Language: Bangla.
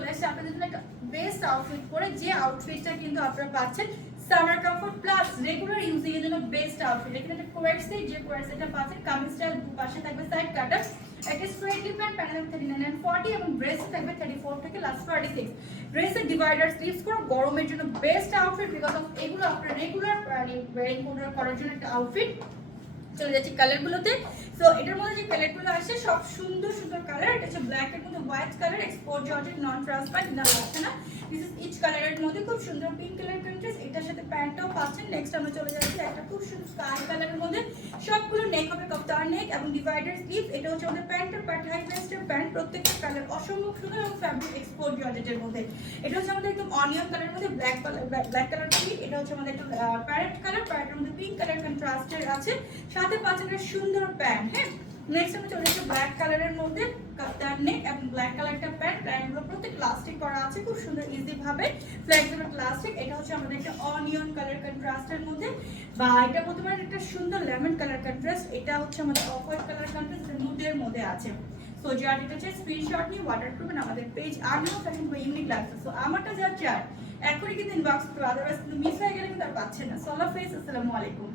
চলে এসেছে। আপনাদের জন্য একটা বেস্ট আউটফিট পরে যে আউটফিটটা কিন্তু আপনারা পাচ্ছেন summer comfort plus regular using এর জন্য বেস্ট আউটফিট এখানে একটা কোয়ার সেট যে কোয়ার সেটটা পাচ্ছেন কামিজ স্টাইল পাশে থাকবে সাইড কাটার একটা straightly pant pant thirty nine and forty এবং ড্রেস থাকবে থার্টি ফোর থেকে লাস্ট ফর্টি সিক্স ড্রেসের ডিভাইডার স্লিভস করা গরমের জন্য বেস্ট আউটফিট বিকজ অফ এগুলো আপনার রেগুলার ওয়ারিং করার জন্য একটা আউটফিট চলে যাচ্ছি কালারগুলোতে সো এটার মধ্যে যে কালারগুলো আসছে সব সুন্দর সুন্দর কালার এটা হচ্ছে ব্ল্যাক এর মধ্যে white colour export georgette non transparent না হচ্ছে না। দিস ইজ ইচ কালারের মধ্যে খুব সুন্দর পিঙ্ক কালার কন্ট্রাস্ট এটার সাথে প্যান্টটাও পাচ্ছেন। নেক্সট আমরা চলে যাচ্ছি একটা খুব সুন্দর স্কাই কালারের মধ্যে। সবগুলো নেক হবে কপ্তার নেক এবং ডিভাইডার স্লিভ এটা হচ্ছে আমাদের প্যান্টের প্যান্ট হাই ভেস্টের প্যান্ট প্রত্যেকটা কালার অসম্ভব সুন্দর এবং ফ্যাব্রিক এক্সপোর্ট জর্জেটের মধ্যে। এটা হচ্ছে আমাদের একদম অনিয়ন কালারের মধ্যে ব্ল্যাক কালার ব্ল্যাক কালার এটা হচ্ছে আমাদের একটু প্যারেট কালার প্যারেটের মধ্যে পিঙ্ক কালার কন্ট্রাস্টের আছে। সাথে পাচ্ছেন একটা সুন্দর প্যান্ট হ্যাঁ? নেক্সট আমি চলে যাচ্ছি ব্ল্যাক কালারের মধ্যে কাতার নেক এবং ব্ল্যাক প্যান্ট। প্যান্টগুলো প্রত্যেক প্লাস্টিক করা আছে, খুব সুন্দর ইজি ভাবে। প্লাস্টিক এটা হচ্ছে আমাদের একটা অনিয়ন কালার কন্ট্রাস্টের মধ্যে। বা এটা একটা সুন্দর লেমন কালার কন্ট্রাস্ট এটা হচ্ছে আমাদের অফ হোয়াইট কালার কন্ট্রাস্ট নুডের মধ্যে আছে। সো যার হচ্ছে স্ক্রিনশট নিয়ে ওয়াটার প্রুফ আমাদের পেজ আর নাও ফ্যাশন বা ইউনিক লাগছে। সো আমারটা যা চাই, এখনই কিন্তু ইনবক্স আদারওয়াইজ কিন্তু মিস হয়ে গেলে কিন্তু আর পাচ্ছেন না। সো আল্লাহ হাফেজ আসসালামু আলাইকুম।